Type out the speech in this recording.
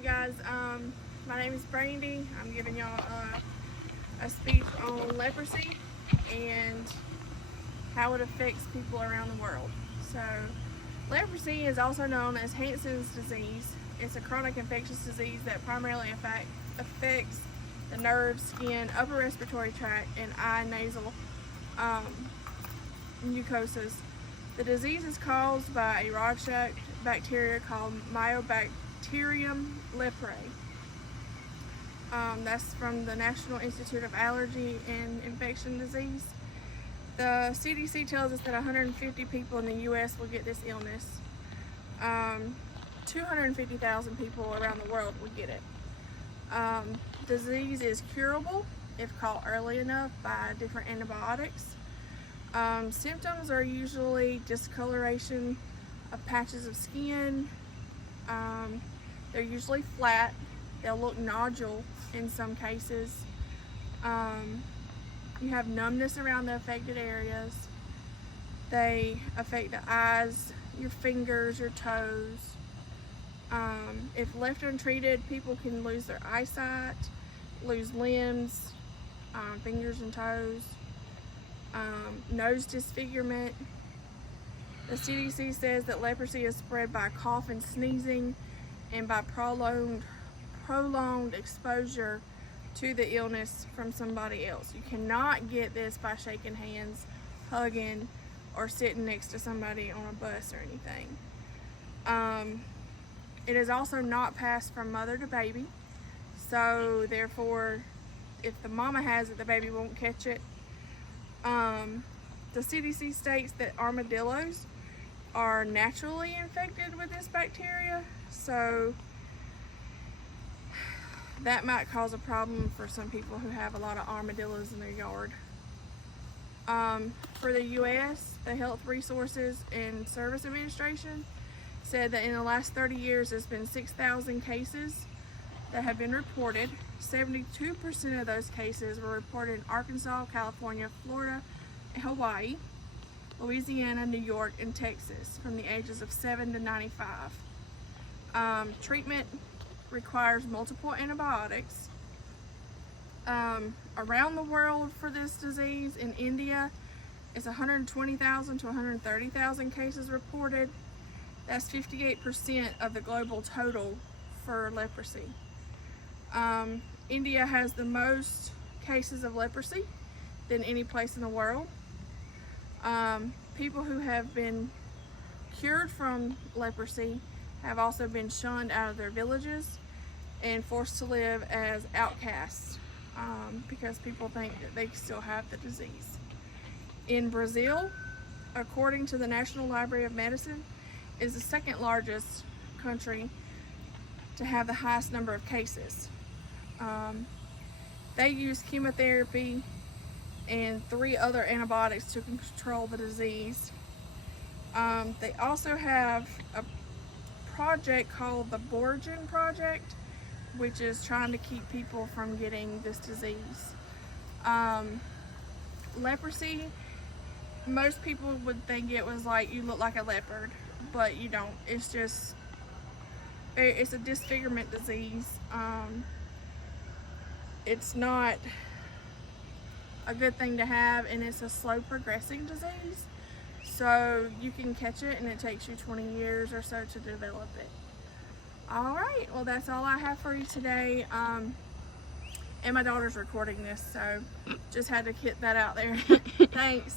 Hey guys, my name is Brandy. I'm giving y'all a speech on leprosy and how it affects people around the world. So, leprosy is also known as Hansen's disease. It's a chronic infectious disease that primarily affects the nerves, skin, upper respiratory tract, and eye and nasal mucosas. The disease is caused by a rorschach bacteria called Mycobacterium leprae. That's from the National Institute of Allergy and Infection Disease. The CDC tells us that 150 people in the U.S. will get this illness. 250,000 people around the world will get it. Disease is curable if caught early enough by different antibiotics. Symptoms are usually discoloration of patches of skin. They're usually flat. They'll look nodule in some cases. You have numbness around the affected areas. They affect the eyes, your fingers, your toes. If left untreated, people can lose their eyesight, lose limbs, fingers and toes, nose disfigurement. The CDC says that leprosy is spread by cough and sneezing and by prolonged exposure to the illness from somebody else. You cannot get this by shaking hands, hugging, or sitting next to somebody on a bus or anything. It is also not passed from mother to baby, so therefore if the mama has it, the baby won't catch it. The CDC states that armadillos are naturally infected with this bacteria, so that might cause a problem for some people who have a lot of armadillos in their yard. For the U.S., the Health Resources and Service Administration said that in the last 30 years there's been 6,000 cases that have been reported. 72% of those cases were reported in Arkansas, California, Florida, Hawaii, Louisiana, New York, and Texas from the ages of 7 to 95. Treatment requires multiple antibiotics. Around the world for this disease, in India, it's 120,000 to 130,000 cases reported. That's 58% of the global total for leprosy. India has the most cases of leprosy than any place in the world. People who have been cured from leprosy have also been shunned out of their villages and forced to live as outcasts because people think that they still have the disease. In Brazil, according to the National Library of Medicine, is the second largest country to have the highest number of cases. They use chemotherapy and 3 other antibiotics to control the disease. They also have a project called the Borgen Project, which is trying to keep people from getting this disease. Leprosy, most people would think it was like you look like a leopard, but you don't. It's just, it's a disfigurement disease. It's not a good thing to have, and it's a slow progressing disease, so you can catch it and it takes you 20 years or so to develop it. Alright, well that's all I have for you today, and my daughter's recording this, so just had to get that out there. Thanks.